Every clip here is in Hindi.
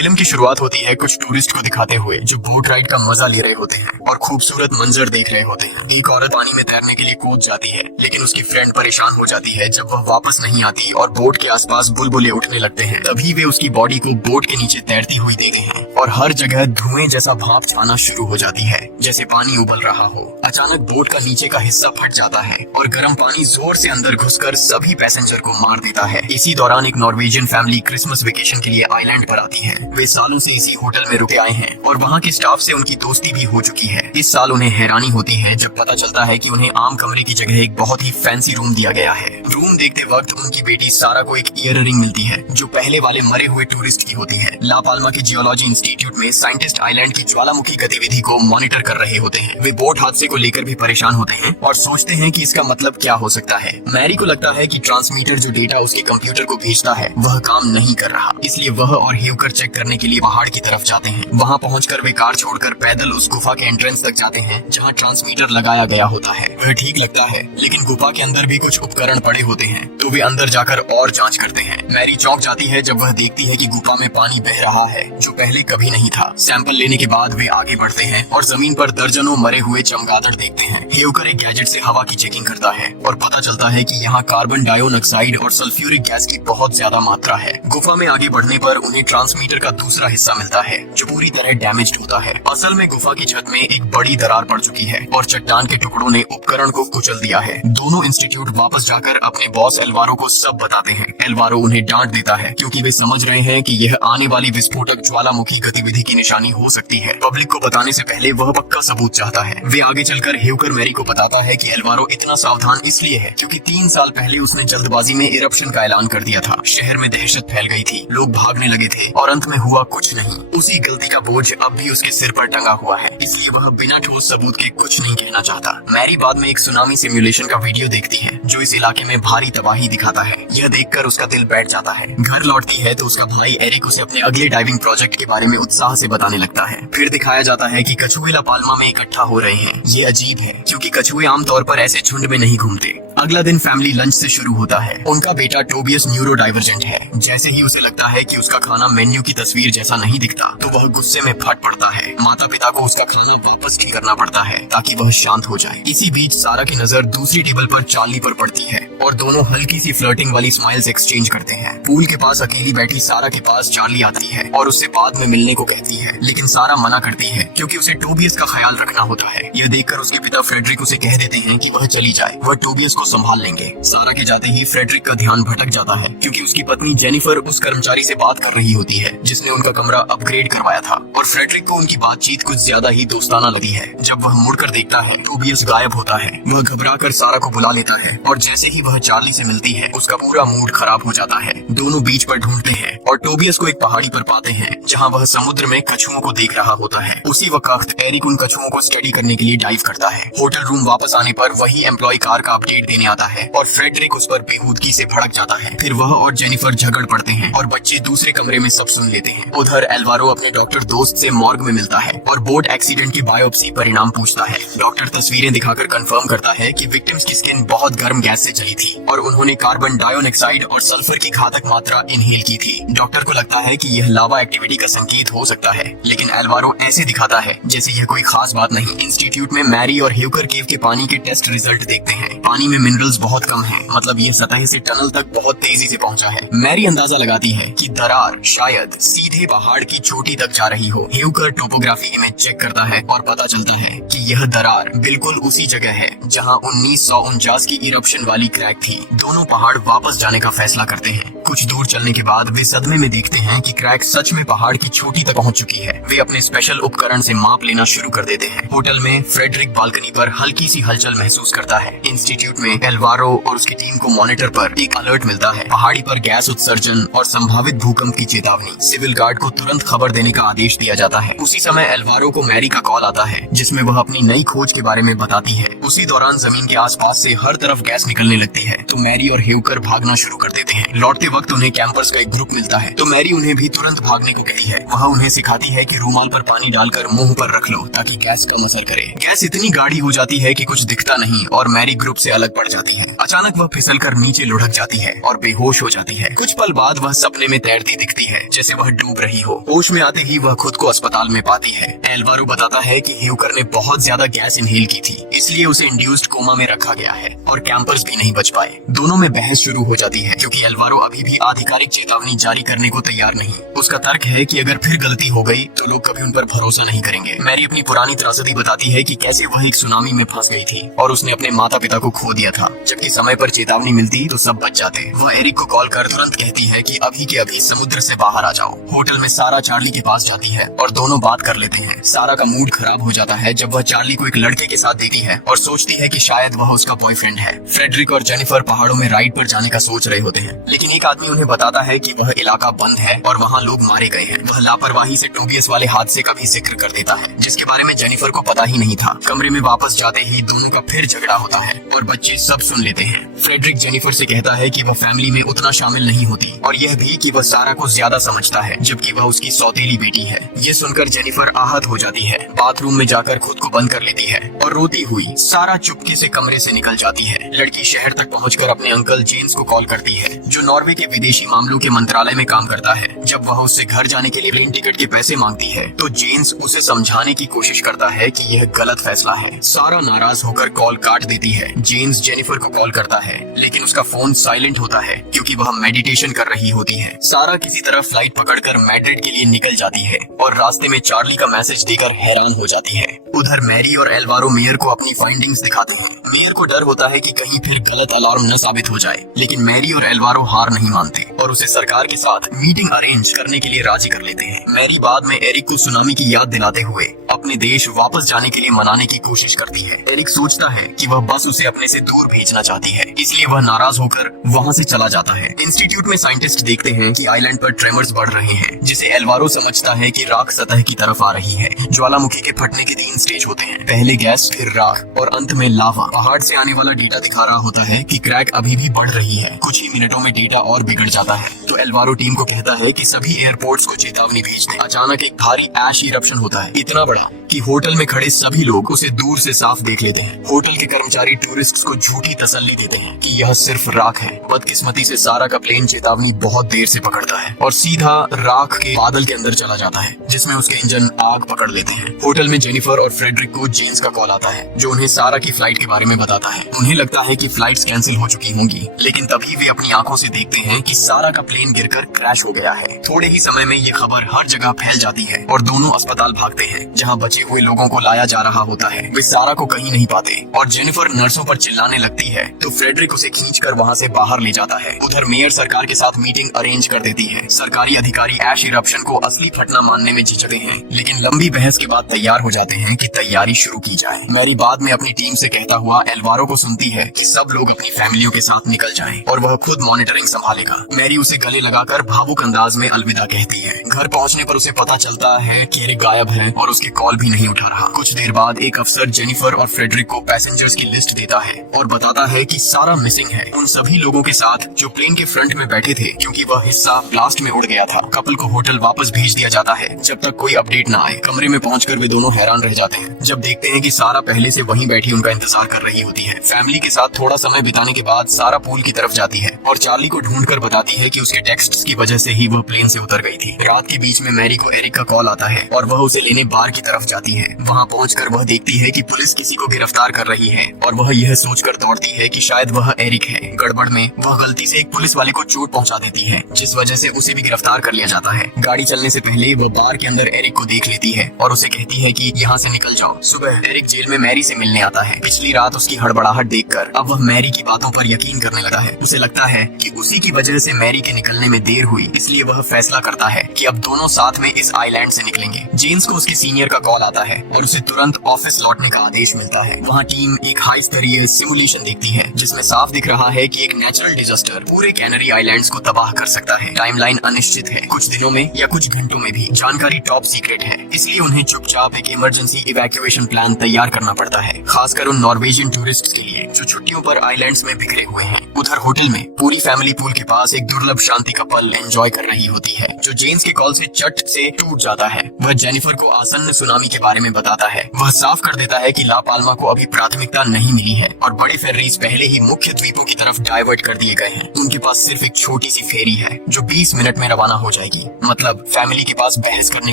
फिल्म की शुरुआत होती है कुछ टूरिस्ट को दिखाते हुए जो बोट राइड का मजा ले रहे होते हैं और खूबसूरत मंजर देख रहे होते हैं। एक औरत पानी में तैरने के लिए कूद जाती है, लेकिन उसकी फ्रेंड परेशान हो जाती है जब वह वापस नहीं आती और बोट के आसपास बुलबुले उठने लगते हैं। तभी वे उसकी बॉडी को बोट के नीचे तैरती हुई देखते हैं और हर जगह धुएं जैसा भाप छाना शुरू हो जाती है, जैसे पानी उबल रहा हो। अचानक बोट का नीचे का हिस्सा फट जाता है और गर्म पानी जोर से अंदर घुसकर सभी पैसेंजर को मार देता है। इसी दौरान एक नॉर्वेजियन फैमिली क्रिसमस वेकेशन के लिए आइलैंड पर आती है। वे सालों से इसी होटल में रुके आए हैं और वहाँ के स्टाफ से उनकी दोस्ती भी हो चुकी है। इस साल उन्हें हैरानी होती है जब पता चलता है कि उन्हें आम कमरे की जगह एक बहुत ही फैंसी रूम दिया गया है। रूम देखते वक्त उनकी बेटी सारा को एक ईयर रिंग मिलती है जो पहले वाले मरे हुए टूरिस्ट की होती है। ला पाल्मा के जियोलॉजी इंस्टीट्यूट में साइंटिस्ट आइलैंड की ज्वालामुखी गतिविधि को मॉनिटर कर रहे होते हैं। वे बोट हादसे को लेकर भी परेशान होते हैं और सोचते हैं कि इसका मतलब क्या हो सकता है। मैरी को लगता है कि ट्रांसमीटर जो डेटा उसके कंप्यूटर को भेजता है वह काम नहीं कर रहा, इसलिए वह और हेवकर चेक करने के लिए पहाड़ की तरफ जाते हैं। वहाँ पहुंचकर वे कार छोड़कर पैदल उस गुफा के एंट्रेंस तक जाते हैं जहाँ ट्रांसमीटर लगाया गया होता है। वह ठीक लगता है, लेकिन गुफा के अंदर भी कुछ उपकरण पड़े होते हैं, तो वे अंदर जाकर और जांच करते हैं। मैरी चौंक जाती है जब वह देखती है कि गुफा में पानी बह रहा है जो पहले कभी नहीं था। सैंपल लेने के बाद वे आगे बढ़ते हैं और जमीन पर दर्जनों मरे हुए चमगादड़ देखते हैं। हेवकर एक गैजेट से हवा की चेकिंग करता है और पता चलता है कि यहाँ कार्बन डाइऑक्साइड और सल्फ्यूरिक गैस की बहुत ज्यादा मात्रा है। गुफा में आगे बढ़ने पर उन्हें ट्रांसमीटर का दूसरा हिस्सा मिलता है जो पूरी तरह डैमेज्ड होता है। असल में गुफा की छत में एक बड़ी दरार पड़ चुकी है और चट्टान के टुकड़ों ने उपकरण को कुचल दिया है। दोनों इंस्टीट्यूट वापस जाकर अपने बॉस एल्वारो को सब बताते हैं। एल्वारो उन्हें डांट देता है क्योंकि वे समझ रहे हैं कि यह आने वाली विस्फोटक ज्वालामुखी गतिविधि की निशानी हो सकती है। पब्लिक को बताने से पहले वह पक्का सबूत चाहता है। वे आगे चलकर हेवकर मैरी को बताता है कि एल्वारो इतना सावधान इसलिए है क्योंकि 3 साल पहले उसने जल्दबाजी में इरप्शन का ऐलान कर दिया था। शहर में दहशत फैल गई थी, लोग भागने लगे थे और अंत में हुआ कुछ नहीं। उसी गलती का बोझ अब भी उसके सिर पर टंगा हुआ है, इसलिए वह बिना ठोस सबूत के कुछ नहीं कहना चाहता। मैरी बाद में एक सुनामी सिमुलेशन का वीडियो देखती है जो इस इलाके में भारी तबाही दिखाता है। यह देखकर उसका दिल बैठ जाता है। घर लौटती है तो उसका भाई एरिक उसे अपने अगले डाइविंग प्रोजेक्ट के बारे में उत्साह से बताने लगता है। फिर दिखाया जाता है कि कछुए ला पाल्मा में इकट्ठा हो रहे हैं। ये अजीब है क्योंकि कछुए आमतौर पर ऐसे झुंड में नहीं घूमते। अगला दिन फैमिली लंच से शुरू होता है। उनका बेटा टोबियस न्यूरो डाइवर्जेंट है। जैसे ही उसे लगता है कि उसका खाना मेन्यू की तस्वीर जैसा नहीं दिखता तो वह गुस्से में फट पड़ता है। माता पिता को उसका खाना वापस ठीक करना पड़ता है ताकि वह शांत हो जाए। इसी बीच सारा की नजर दूसरी टेबल पर चार्ली पर पड़ती है और दोनों हल्की सी फ्लर्टिंग वाली स्माइल्स एक्सचेंज करते हैं। पूल के पास अकेली बैठी सारा के पास चार्ली आती है और उससे बाद में मिलने को कहती है, लेकिन सारा मना करती है क्योंकि उसे टोबियस का ख्याल रखना होता है। यह देखकर उसके पिता फ्रेडरिक उसे कह देते हैं कि वह चली जाए, वह टोबियस को संभाल लेंगे। सारा के जाते ही फ्रेडरिक का ध्यान भटक जाता है क्योंकि उसकी पत्नी जेनिफर उस कर्मचारी से बात कर रही होती है जिसने उनका कमरा अपग्रेड करवाया था और फ्रेडरिक को उनकी बातचीत कुछ ज्यादा ही दोस्ताना लगी है। जब वह मुड़कर देखता है टोबियस गायब होता है। वह घबराकर सारा को बुला लेता है और जैसे ही वह चार्ली से मिलती है उसका पूरा मूड खराब हो जाता है। दोनों बीच पर ढूंढते हैं और टोबियस को एक पहाड़ी पर पाते हैं जहाँ वह समुद्र में कछुओं को देख रहा होता है। उसी वक्त एरिक उन कछुओं को स्टडी करने के लिए डाइव करता है। होटल रूम वापस आने पर वही एम्प्लॉय कार का अपडेट देने आता है और फ्रेडरिक उस पर बेहूदगी से भड़क जाता है। फिर वह और जेनिफर झगड़ पड़ते हैं और बच्चे दूसरे कमरे में सब सुन लेते हैं। उधर एल्वारो अपने डॉक्टर दोस्त से मॉर्ग में मिलता है और बोट एक्सीडेंट की बायोप्सी परिणाम पूछता है। डॉक्टर तस्वीरें दिखाकर कंफर्म करता है कि विक्टिम्स की स्किन बहुत गर्म गैस से जली थी और उन्होंने कार्बन डाइऑक्साइड और सल्फर की घातक मात्रा इनहेल की थी। डॉक्टर को लगता है कि यह लावा एक्टिविटी का संकेत हो सकता है, लेकिन एल्वारो ऐसे दिखाता है जैसे यह कोई खास बात नहीं। इंस्टीट्यूट में मैरी और हेवकर केव के पानी के टेस्ट रिजल्ट देखते हैं। पानी में मिनरल्स बहुत कम है, मतलब यह सतह से टनल तक बहुत तेजी से पहुंचा है। मैरी अंदाजा लगाती है कि दरार शायद सीधे पहाड़ की चोटी तक जा रही हो। हेवकर टोपोग्राफी इमेज चेक करता है और पता चलता है कि यह दरार बिल्कुल उसी जगह है जहां 1949 की इरप्शन वाली क्रैक थी। दोनों पहाड़ वापस जाने का फैसला करते हैं। कुछ दूर चलने के बाद वे सदमे में देखते हैं कि क्रैक सच में पहाड़ की चोटी तक पहुंच चुकी है। वे अपने स्पेशल उपकरण से माप लेना शुरू कर देते हैं। होटल में फ्रेडरिक बालकनी पर हल्की सी हलचल महसूस करता है। इंस्टीट्यूट में एल्वारो और उसकी टीम को मॉनिटर पर एक अलर्ट मिलता है। पहाड़ी पर गैस उत्सर्जन और संभावित भूकंप की चेतावनी। सिविल गार्ड को तुरंत खबर देने का आदेश दिया जाता है। उसी समय एल्वारो को मैरी का कॉल आता है जिसमें वह अपनी नई खोज के बारे में बताती है। उसी दौरान जमीन के आसपास से हर तरफ गैस निकलने लगती है तो मैरी और हेवकर भागना शुरू कर देते हैं। लौटते वक्त उन्हें कैंपर्स का एक ग्रुप मिलता है तो मैरी उन्हें भी तुरंत भागने को कहती है। वह उन्हें सिखाती है कि रूमाल पर पानी डालकर मुंह पर रख लो ताकि गैस कम असर करे। गैस इतनी गाढ़ी हो जाती है कि कुछ दिखता नहीं और मैरी ग्रुप से अलग पड़ जाती है। अचानक वह फिसलकर नीचे लुढ़क जाती है और बेहोश हो जाती है। कुछ पल बाद वह सपने में तैरती दिखती है, जैसे वह डूब रही हो। होश में आते ही वह खुद को अस्पताल में पाती है। एल्वारो बताता है कि ह्यूकर ने बहुत ज्यादा गैस इनहेल की थी, इसलिए उसे इंड्यूस्ड कोमा में रखा गया है और कैंपर्स भी नहीं बच पाए। दोनों में बहस शुरू हो जाती है क्योंकि एल्वारो अभी भी आधिकारिक चेतावनी जारी करने को तैयार नहीं। उसका तर्क है कि अगर फिर गलती हो गई तो लोग कभी उन पर भरोसा नहीं करेंगे। मैरी अपनी पुरानी त्रासदी बताती है कि कैसे वह एक सुनामी में फंस गई थी और उसने अपने माता पिता को खो दिया था। जबकि समय पर चेतावनी मिलती तो सब बच जाते। वह एरिक को कॉल कर तुरंत कहती है कि अभी के अभी समुद्र से बाहर आ जाओ। होटल में सारा चार्ली के पास जाती है और दोनों बात कर लेते हैं। सारा का मूड खराब हो जाता है जब वह चार्ली को एक लड़के के साथ देखती है और सोचती है कि शायद वह उसका बॉयफ्रेंड है। फ्रेडरिक और जेनिफर पहाड़ों में राइड पर जाने का सोच रहे होते हैं, लेकिन एक आदमी उन्हें बताता है कि वह इलाका बंद है और वहाँ लोग मारे गए हैं। वह लापरवाही से टोबियस वाले हादसे का भी जिक्र कर देता है, जिसके बारे में जेनिफर को पता ही नहीं था। कमरे में वापस जाते ही दोनों का फिर झगड़ा होता है और बच्चे सब सुन लेते हैं। फ्रेडरिक जेनिफर से कहता है कि वह फैमिली में उतना शामिल नहीं होती और यह भी कि वह सारा को ज्यादा समझता है, जबकि वह उसकी सौतेली बेटी है। ये सुनकर जेनिफर आहत हो जाती है, बाथरूम में जाकर खुद को बंद कर लेती है और रोती हुई सारा चुपके से कमरे से निकल जाती है। लड़की शहर तक पहुंचकर अपने अंकल जेम्स को कॉल करती है, जो नॉर्वे के विदेशी मामलों के मंत्रालय में काम करता है। जब वह उससे घर जाने के लिए प्लेन टिकट के पैसे मांगती है तो जेम्स उसे समझाने की कोशिश करता है कि यह गलत फैसला है। सारा नाराज होकर कॉल काट देती है। जेम्स जेनिफर को कॉल करता है, लेकिन उसका फोन साइलेंट होता है क्योंकि वह मेडिटेशन कर रही होती है। सारा किसी तरह फ्लाइट पकड़कर मैड्रिड के लिए निकल जाती है और रास्ते में चार्ली का मैसेज देकर हैरान हो जाती है। उधर मैरी और एल्वारो मेयर को अपनी फाइंडिंग्स दिखाते हैं। मेयर को डर होता है कि कहीं फिर गलत अलार्म न साबित हो जाए, लेकिन मैरी और एल्वारो हार नहीं मानते और उसे सरकार के साथ मीटिंग अरेंज करने के लिए राजी कर लेते हैं। मैरी बाद में एरिक को सुनामी की याद दिलाते हुए अपने देश वापस जाने के लिए मनाने की कोशिश करती है। एरिक सोचता है कि वह बस उसे अपने से दूर भेजना चाहती है, इसलिए वह नाराज होकर वहाँ से चला जाता है। इंस्टीट्यूट में साइंटिस्ट देखते हैं कि आइलैंड पर ट्रेमर्स बढ़ रहे हैं, जिसे एल्वारो समझता है कि राख सतह की तरफ आ रही है। ज्वालामुखी के फटने के 3 स्टेज होते हैं, पहले गैस, फिर राख और अंत में लावा। पहाड़ से आने वाला डेटा दिखा रहा होता है कि क्रैक अभी भी बढ़ रही है। कुछ ही मिनटों में डेटा और बिगड़ जाता है तो एल्वारो टीम को कहता है कि सभी एयरपोर्ट्स को चेतावनी भेज दें। अचानक एक भारी ऐश इरप्शन होता है, इतना बड़ा कि होटल में खड़े सभी लोग उसे दूर से साफ देख लेते हैं। होटल के कर्मचारी टूरिस्ट्स को झूठी तसल्ली देते हैं कि यह सिर्फ राख है। बदकिस्मती से सारा का प्लेन चेतावनी बहुत देर से पकड़ता है और सीधा राख के बादल के अंदर चला जाता है, जिसमें उसके इंजन आग पकड़ लेते हैं। होटल में जेनिफर और फ्रेडरिक को जेम्स का कॉल आता है, जो उन्हें सारा की फ्लाइट के बारे में बताता है। उन्हें लगता है कि फ्लाइट्स कैंसिल हो चुकी होंगी, लेकिन तभी वे अपनी आंखों से देखते हैं कि सारा का प्लेन गिरकर क्रैश हो गया है। थोड़े ही समय में ये खबर हर जगह फैल जाती है और दोनों अस्पताल भागते हैं, जहाँ बचे हुए लोगों को लाया जा रहा होता है। वे सारा को कहीं नहीं पाते और जेनिफर नर्सों पर चिल्लाने लगती है तो फ्रेडरिक उसे खींचकर वहाँ से बाहर ले जाता है। उधर मेयर सरकार के साथ मीटिंग अरेंज कर देती है। सरकारी अधिकारी ऐश इरप्शन को असली फटना मानने में झिझकते हैं, लेकिन लंबी बहस के बाद तैयार हो जाते हैं कि तैयारी शुरू की जाए। मैरी बाद में अपनी टीम से कहता हुआ एल्वारो को सुनती है कि सब लोग अपनी फैमिलियों के साथ निकल जाएं और वह खुद मॉनिटरिंग संभालेगा। मैरी उसे गले लगाकर भावुक अंदाज में अलविदा कहती है। घर पहुंचने पर उसे पता चलता है कि एरिक गायब है और उसकी कॉल भी नहीं उठा रहा। कुछ देर बाद एक अफसर जेनिफर और फ्रेडरिक को पैसेंजर्स की लिस्ट देता है और बताता है कि सारा मिसिंग है, उन सभी लोगों के साथ जो प्लेन के फ्रंट में बैठे थे, क्योंकि वह हिस्सा ब्लास्ट में उड़ गया था। कपल को होटल वापस भेज दिया जाता है जब तक कोई अपडेट न आए। कमरे में पहुंचकर वे दोनों हैरान रह जाते हैं जब देखते हैं कि सारा पहले से वहीं बैठी उनका इंतजार कर रही होती है। फैमिली के साथ थोड़ा समय बिताने के बाद सारा पूल की तरफ जाती है और चार्ली को ढूंढकर बताती है कि उसके टेक्स्ट्स की वजह से ही वह प्लेन से उतर गई थी। रात के बीच में मैरी को एरिक का कॉल आता है और वह उसे लेने बार की तरफ जाती है। वहाँ पहुंचकर वह देखती है कि पुलिस किसी को गिरफ्तार कर रही है और वह यह सोचकर दौड़ती है कि शायद वह एरिक है। गड़बड़ में वह गलती से एक पुलिस वाले को चोट पहुंचा देती है, जिस वजह से उसे भी गिरफ्तार कर लिया जाता है। गाड़ी चलने से पहले वह बार के अंदर एरिक को देख लेती है और उसे कहती है कि यहाँ से निकल जाओ। सुबह एरिक जेल में मैरी से मिलने आता है। पिछली रात उसकी हड़बड़ाहट देखकर अब वह मैरी की बातों पर यकीन करने लगा है। उसे लगता है कि उसी की वजह से मैरी के निकलने में देर हुई, इसलिए वह फैसला करता है कि अब दोनों साथ में इस आइलैंड से निकलेंगे। जेम्स को उसके सीनियर का कॉल आता है और उसे तुरंत ऑफिस लौटने का आदेश मिलता है। वहाँ टीम एक हाई स्तरीय सिमुलेशन देखती है, जिसमें साफ दिख रहा है कि एक नेचुरल डिजास्टर पूरे कैनरी आइलैंड्स को तबाह कर सकता है। टाइमलाइन अनिश्चित है, कुछ दिनों में या कुछ घंटों में भी। जानकारी टॉप सीक्रेट है, इसलिए उन्हें चुपचाप एक इमरजेंसी इवैक्यूएशन प्लान तैयार करना पड़ता है, खासकर उन नॉर्वेजियन टूरिस्ट के लिए जो छुट्टियों पर आइलैंड्स में बिखरे हुए हैं। उधर होटल में पूरी फैमिली पूल के पास एक दुर्लभ शांति का पल एंजॉय कर रही होती है, जो जेम्स के कॉल से चट से टूट जाता है। वह जेनिफर को आसन्न सुनामी के बारे में बताता है। वह साफ कर देता है कि ला पाल्मा को अभी प्राथमिकता नहीं मिली है और बड़े फेर्रीज पहले ही मुख्य द्वीपों की तरफ डाइवर्ट कर दिए गए हैं। उनके पास सिर्फ एक छोटी सी फेरी है जो 20 मिनट में रवाना हो जाएगी। मतलब फैमिली के पास बहस करने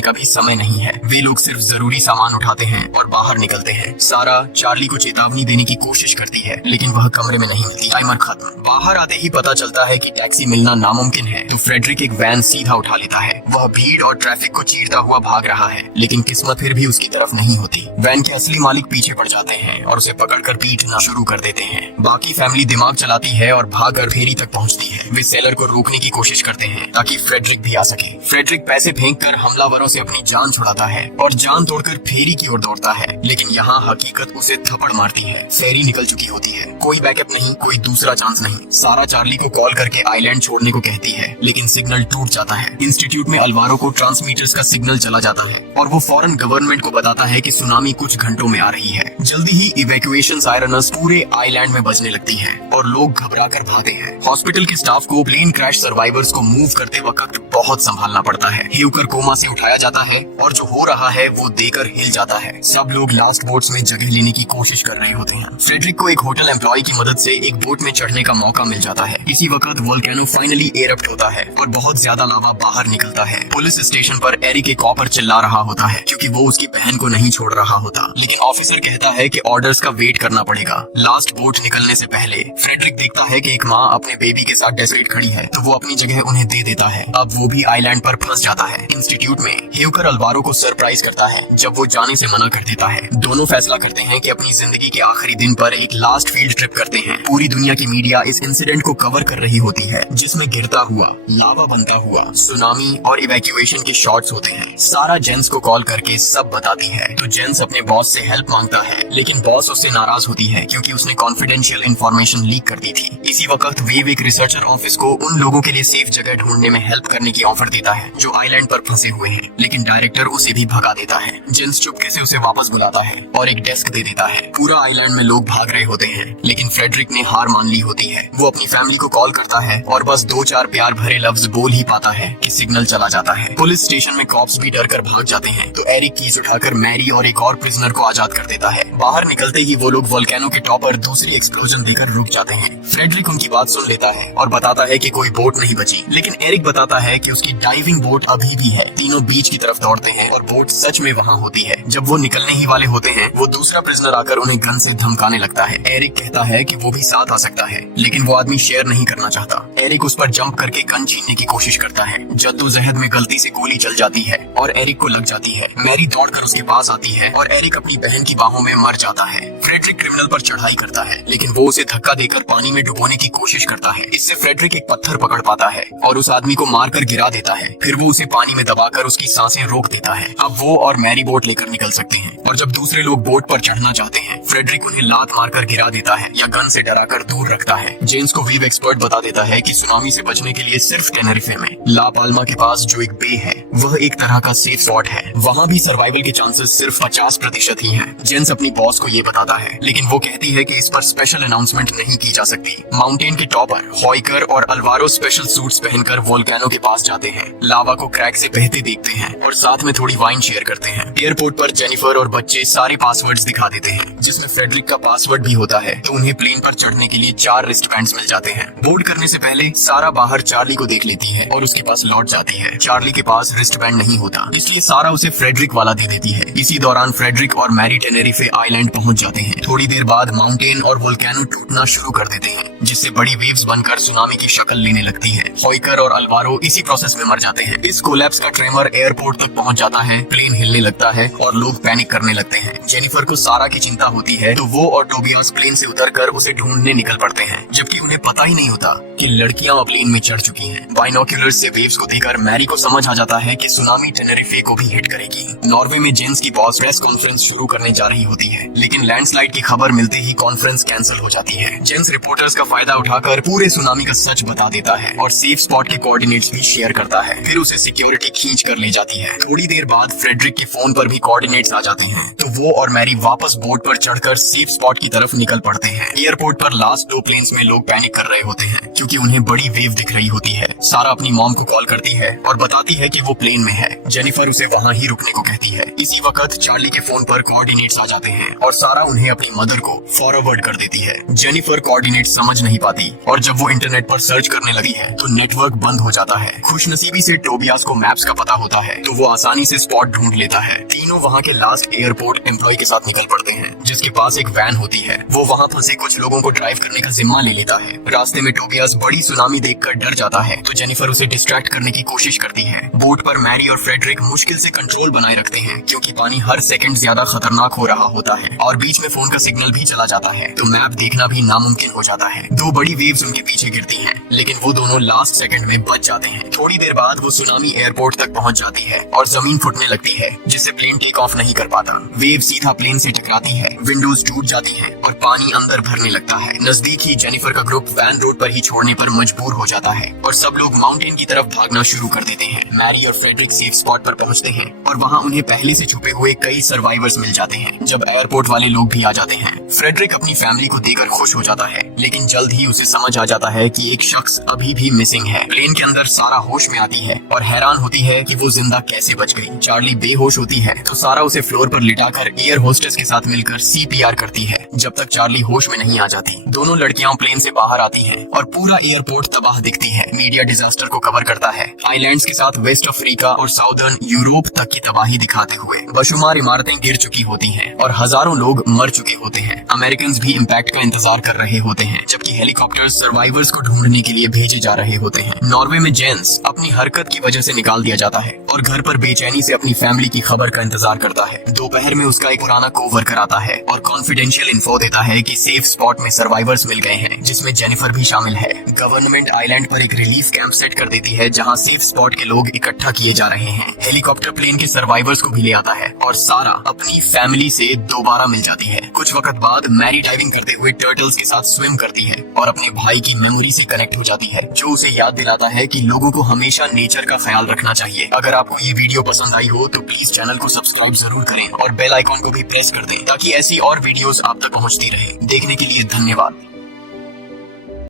का भी समय नहीं है। वे लोग सिर्फ जरूरी सामान उठाते हैं और बाहर निकलते हैं। सारा चार्ली को चेतावनी देने की कोशिश करती है लेकिन वह कमरे में नहीं मिलती। टाइमर खत्म। बाहर आते ही पता चलता है कि टैक्सी मिलना नामुमकिन है तो फ्रेडरिक एक वैन सीधा उठा लेता है। वह भीड़ और ट्रैफिक को चीरता हुआ भाग रहा है लेकिन किस्मत फिर भी उसकी तरफ नहीं होती। वैन के असली मालिक पीछे पड़ जाते हैं और उसे पकड़कर पीटना शुरू कर देते हैं। बाकी फैमिली दिमाग चलाती है और भागकर फेरी तक पहुंचती है। वे सेलर को रोकने की कोशिश करते हैं ताकि फ्रेडरिक भी आ सके। फ्रेडरिक पैसे फेंककर हमलावरों से अपनी जान छुड़ाता है और जान तोड़कर फेरी की ओर दौड़ता है लेकिन यहाँ हकीकत उसे थप्पड़ मारती है। फेरी निकल चुकी होती है। कोई बैकअप नहीं, कोई दूसरा चांस नहीं। सारा चार्ली को कॉल करके आइलैंड छोड़ने को कहती है लेकिन सिग्नल टूट जाता है। इंस्टीट्यूट में अल्वारो को ट्रांसमीटर्स का सिग्नल चला जाता है और वो फौरन गवर्नमेंट को बताता है कि सुनामी कुछ घंटों में आ रही है। जल्दी ही इवैक्यूएशन सायरन्स पूरे आइलैंड में बजने लगती है और लोग घबरा कर भागते हैं। हॉस्पिटल के स्टाफ को प्लेन क्रैश सर्वाइवर्स को मूव करते वक्त बहुत संभालना पड़ता है। हेवकर कोमा से उठाया जाता है और जो हो रहा है वो देकर हिल जाता है। सब लोग लास्ट बोट्स में जगह लेने की कोशिश कर रहे होते हैं। फ्रेडरिक को एक होटल एम्प्लॉय की मदद से एक बोट में चढ़ने का मौका मिल जाता है। इसी वक्त वोल्केनो फाइनली एरप्ट होता है और बहुत ज्यादा लावा बाहर निकलता है। पुलिस स्टेशन पर एरिक एक कॉपर चिल्ला रहा होता है क्योंकि वो उसकी बहन को नहीं छोड़ रहा होता लेकिन ऑफिसर कहता है कि ऑर्डर्स का वेट करना पड़ेगा। लास्ट बोट निकलने से पहले फ्रेडरिक देखता है कि एक माँ अपने बेबी के साथ डेस्परेट खड़ी है तो वो अपनी जगह उन्हें दे देता है। अब वो भी आइलैंड पर फंस जाता है। इंस्टीट्यूट में हेवकर अल्वारो को सरप्राइज करता है जब वो जाने से मना कर देता है। दोनों फैसला करते हैं कि अपनी जिंदगी के आखिरी दिन पर एक लास्ट फील्ड ट्रिप करते हैं। पूरी दुनिया की मीडिया इस इंसिडेंट को कवर कर रही होती है जिसमें गिरता हुआ, लावा बनता हुआ, सुनामी और इवैक्यूएशन के शॉट्स होते हैं। सारा जेंस को कॉल करके सब बताती है तो जेंस अपने बॉस से हेल्प मांगता है लेकिन बॉस उससे नाराज होती है क्योंकि उसने कॉन्फिडेंशियल इंफॉर्मेशन लीक कर दी थी। इसी वक्त वेव एक रिसर्चर ऑफिस को उन लोगों के लिए सेफ जगह ढूंढने में हेल्प करने की ऑफर देता है जो आइलैंड पर फंसे हुए हैं लेकिन डायरेक्टर उसे भी भगा देता है। जेंस चुपके से उसे वापस बुलाता है और एक डेस्क दे देता है। पूरा आइलैंड में लोग भाग रहे होते हैं लेकिन फ्रेडरिक ने हार मान ली होती है। वो अपनी फैमिली को कॉल करता है और बस 2-4 प्यार भरे लफ्ज बोल ही पाता है कि सिग्नल चला जाता है। पुलिस स्टेशन में कॉप्स भी डर कर भाग जाते हैं तो एरिक कीज उठाकर मैरी और एक और प्रिजनर को आजाद कर देता है। बाहर निकलते ही वो लोग वोल्केनो के टॉप पर दूसरी एक्सप्लोजन देकर रुक जाते हैं। फ्रेडरिक उनकी बात सुन लेता है और बताता है कि कोई बोट नहीं बची लेकिन एरिक बताता है कि उसकी डाइविंग बोट अभी भी है। तीनों बीच की तरफ दौड़ते हैं और बोट सच में वहाँ होती है। जब वो निकलने ही वाले होते हैं वो दूसरा प्रिजनर आकर उन्हें गन से धमकाने लगता है। एरिक कहता है कि वो भी साथ आ सकता है लेकिन वो आदमी शेयर नहीं करना चाहता। एरिक उस पर जंप करके गन छीनने की कोशिश करता है। जद्दोजहद में गलती से गोली चल जाती है और एरिक को लग जाती है। मैरी दौड़कर उसके पास आती है और एरिक अपनी बहन की बाहों में मर जाता है। फ्रेडरिक क्रिमिनल पर चढ़ाई करता है लेकिन वो उसे धक्का देकर पानी में डुबोने की कोशिश करता है। इससे फ्रेडरिक एक पत्थर पकड़ पाता है और उस आदमी को मारकर गिरा देता है। फिर वो उसे पानी में दबाकर उसकी सांसें रोक देता है। अब वो और मैरी बोट लेकर निकल सकते हैं और जब दूसरे लोग बोट पर चढ़ना चाहते हैं फ्रेडरिक उन्हें लात मारकर गिरा देता है या गन से डराकर दूर रखता है। जेम्स को वीव एक्सपर्ट बता देता है कि सुनामी से बचने के लिए सिर्फ टेनेरिफे में ला पाल्मा के पास जो एक बे है वह एक तरह का सेफ स्पॉट है। वहाँ भी सर्वाइवल के चांसेस सिर्फ 50% ही हैं। जेम्स अपनी बॉस को ये बताता है लेकिन वो कहती है कि इस पर स्पेशल अनाउंसमेंट नहीं की जा सकती। माउंटेन के टॉपर हॉइकर और अल्वारो स्पेशल सूट्स पहनकर वोल्केनो के पास जाते हैं, लावा को क्रैक से बहते देखते हैं और साथ में थोड़ी वाइन शेयर करते हैं। एयरपोर्ट पर जेनिफर और बच्चे सारे पासवर्ड्स दिखा देते हैं जिसमें फ्रेडरिक का पासवर्ड भी होता है तो उन्हें प्लेन पर चढ़ने के लिए 4 रिस्टबैंड्स मिल जाते हैं। बोर्ड करने से पहले सारा बाहर चार्ली को देख लेती है और उसके पास लौट जाती है। चार्ली के पास रिस्टबैंड नहीं होता इसलिए सारा उसे फ्रेडरिक वाला दे देती है। इसी दौरान फ्रेडरिक और मैरी टेनेरिफे आइलैंड पहुंच जाते हैं। थोड़ी देर बाद माउंटेन और वोल्केनो टूटना शुरू कर देते हैं जिससे बड़ी वेव्स बनकर सुनामी की शक्ल लेने लगती है। हॉइकर और अल्वारो इसी प्रोसेस में मर जाते हैं। इस कोलैप्स का ट्रेमर एयरपोर्ट तक पहुंच जाता है, प्लेन हिलने लगता है और लोग पैनिक करने लगते हैं। जेनिफर को सारा की चिंता होती है तो वो और टोबियास प्लेन से उतरकर उसे ढूंढने निकल पड़ते हैं जबकि उन्हें पता ही नहीं होता कि लड़कियां प्लेन में चढ़ चुकी हैं। बाइनोक्यूलर्स से वेव्स को देखकर मैरी को समझ आ जाता है कि सुनामी टेनेरिफे को भी हिट करेगी। नॉर्वे में जेम्स की बॉस प्रेस कॉन्फ्रेंस शुरू करने जा रही होती है लेकिन लैंडस्लाइड की खबर मिलते ही कॉन्फ्रेंस कैंसिल हो जाती है। जेम्स रिपोर्टर्स का फायदा उठाकर पूरे सुनामी का सच बता देता है और सेफ स्पॉट के कोऑर्डिनेट्स भी शेयर करता है। फिर उसे सिक्योरिटी खींच कर ले जाती है। थोड़ी देर बाद फ्रेडरिक के फोन पर भी कोऑर्डिनेट्स आ जाते हैं, तो वो और मैरी वापस बोट पर चढ़कर सेफ स्पॉट की तरफ निकल पड़ते हैं। एयरपोर्ट पर लास्ट 2 प्लेन्स में लोग पैनिक कर रहे होते हैं क्योंकि उन्हें बड़ी वेव दिख रही होती है। सारा अपनी मॉम को कॉल करती है और बताती है कि वो प्लेन में है। जेनिफर उसे वहाँ ही रुकने को कहती है। इसी वक्त चार्ली के फोन पर कोऑर्डिनेट्स आ जाते हैं और सारा उन्हें अपनी मदर को फॉरवर्ड कर देती है। जेनिफर कोऑर्डिनेट्स समझ नहीं पाती और जब वो इंटरनेट पर सर्च करने लगी है तो नेटवर्क बंद हो जाता है। खुशनसीबी से टोबियास को मैप्स का पता होता है, तो वो आसानी से स्पॉट ढूंढ लेता है। तीनों वहाँ के लास्ट एयरपोर्ट एम्प्लॉय के साथ निकल पड़ते हैं, जिसके पास एक वैन होती है। वो वहाँ फंसे कुछ लोगों को ड्राइव करने का जिम्मा ले लेता है। रास्ते में टोबियास बड़ी सुनामी देखकर डर जाता है, तो जेनिफर उसे डिस्ट्रैक्ट करने की कोशिश करती है। बोट पर मैरी और फ्रेडरिक मुश्किल से कंट्रोल बनाए रखते हैं क्योंकि पानी हर सेकंड ज्यादा खतरनाक हो रहा होता है और बीच में फोन का सिग्नल भी चला जाता है, तो मैप देखना भी नामुमकिन हो जाता है। 2 बड़ी वेव्स उनके पीछे गिरती हैं, लेकिन वो दोनों लास्ट सेकंड में बच जाते हैं। थोड़ी देर बाद वो सुनामी एयरपोर्ट तक पहुंच जाती है और जमीन फुटने लगती है, जिससे प्लेन टेक ऑफ नहीं कर पाता। वेव सीधा प्लेन से टकराती है, विंडोज टूट जाती हैं और पानी अंदर भरने लगता है। नजदीक ही जेनिफर का ग्रुप वैन रोड पर ही छोड़ने पर मजबूर हो जाता है और सब लोग माउंटेन की तरफ भागना शुरू कर देते हैं। मैरी और फ्रेडरिक सेफ स्पॉट पर पहुंचते हैं और वहां उन्हें पहले से छुपे हुए कई सर्वाइवर्स मिल जाते हैं। जब एयरपोर्ट वाले लोग भी आ जाते हैं, फ्रेडरिक अपनी फैमिली को देखकर खुश हो जाता है, लेकिन जल्द ही उसे समझ आ जाता है कि एक शख्स अभी भी मिसिंग है। प्लेन के अंदर सारा होश में आती है और हैरान होती है कि वो जिंदा कैसे बच गई। चार्ली बेहोश होती है, तो सारा उसे फ्लोर पर लिटाकर एयर होस्टेस के साथ मिलकर CPR करती है जब तक चार्ली होश में नहीं आ जाती। दोनों लड़कियां प्लेन से बाहर आती हैं और पूरा एयरपोर्ट तबाह दिखती है। मीडिया डिजास्टर को कवर करता है, आइलैंड्स के साथ वेस्ट अफ्रीका और साउदर्न यूरोप तक की तबाही दिखाते हुए। बशुमार इमारतें गिर चुकी होती हैं और हजारों लोग मर चुके होते हैं। अमेरिकन भी इम्पैक्ट का इंतजार कर रहे होते हैं, जबकि हेलीकॉप्टर सर्वाइवर्स को ढूंढने के लिए भेजे जा रहे होते हैं। नॉर्वे में जेंस अपनी हरकत की वजह से निकाल दिया जाता है और घर पर बेचैनी से अपनी फैमिली की खबर का इंतजार करता है। दोपहर में उसका एक पुराना कोवर्कर आता है और कॉन्फिडेंशियल इन्फो देता है कि सेफ स्पॉट में सर्वाइवर्स मिल गए हैं, जिसमें जेनिफर भी शामिल है। गवर्नमेंट आइलैंड पर एक रिलीफ कैंप सेट कर देती है जहां सेफ स्पॉट के लोग इकट्ठा किए जा रहे हैं। हेलीकॉप्टर प्लेन के सर्वाइवर्स को भी ले आता है और सारा अपनी फैमिली से दोबारा मिल जाती है। कुछ वक्त बाद मैरी डाइविंग करते हुए टर्टल्स के साथ स्विम करती है और अपने भाई की मेमोरी से कनेक्ट हो जाती है, जो उसे याद दिलाता है कि लोगों को हमेशा नेचर का ख्याल रखना चाहिए। अगर आपको ये वीडियो पसंद आई हो तो प्लीज चैनल को सब्सक्राइब जरूर करें और बेल आइकॉन को भी प्रेस कर दें ताकि ऐसी और वीडियोस आप तक पहुंचती रहे। देखने के लिए धन्यवाद।